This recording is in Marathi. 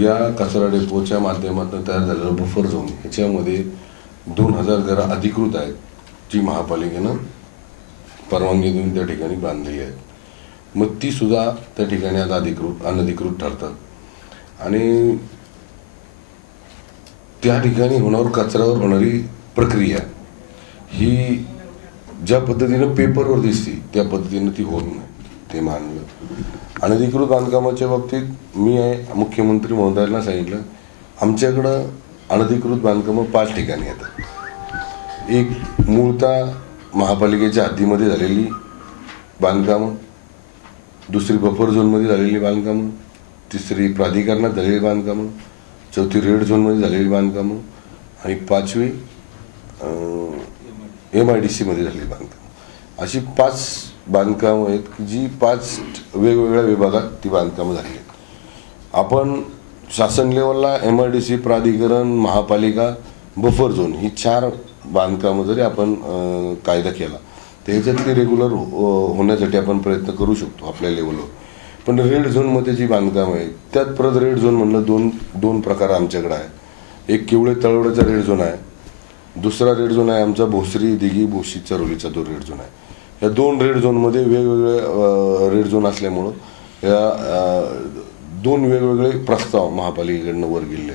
या कचरा डेपोच्या माध्यमातून तयार झालेलं बफर झोन ह्याच्यामध्ये 2000 घरं अधिकृत आहेत, जी महापालिकेनं परवानगी देऊन त्या ठिकाणी बांधलेली आहेत. मग ती सुद्धा त्या ठिकाणी आता अनधिकृत ठरतात आणि त्या ठिकाणी कचऱ्यावर होणारी प्रक्रिया ही ज्या पद्धतीनं पेपरवर दिसते त्या पद्धतीनं ती होत नाही, ते मानलं. अनधिकृत बांधकामाच्या बाबतीत मी मुख्यमंत्री महोदयांना सांगितलं, आमच्याकडं अनधिकृत बांधकामं 5 ठिकाणी येतात. एक मूळतः महापालिकेच्या हद्दीमध्ये झालेली बांधकामं, दुसरी बफर झोनमध्ये झालेली बांधकामं, तिसरी प्राधिकरणात झालेली बांधकामं, चौथी रेड झोनमध्ये झालेली बांधकामं आणि 5वी MIDC मध्ये झालेली बांधकामं. अशी 5 बांधकामं आहेत की जी 5 वेगवेगळ्या विभागात ती बांधकामं झाली आहेत. आपण शासन लेवलला MIDC, प्राधिकरण, महापालिका, बफर झोन ही 4 बांधकामं जरी आपण कायदा केला तर ह्याच्यातली रेग्युलर होण्यासाठी आपण प्रयत्न करू शकतो आपल्या लेवलवर. पण रेड झोनमध्ये जी बांधकामं आहेत त्यात परत रेड झोन म्हणलं दोन प्रकार आमच्याकडे आहे. एक किवळे तळवड्याचा रेड झोन आहे, दुसरा रेड झोन आहे आमचा भोसरी, दिघी, बोशी, चरोलीचा तो रेड झोन आहे. या 2 रेड झोनमध्ये वेगवेगळे रेड झोन असल्यामुळं या 2 वेगवेगळे प्रस्ताव महापालिकेकडनं वर गेले.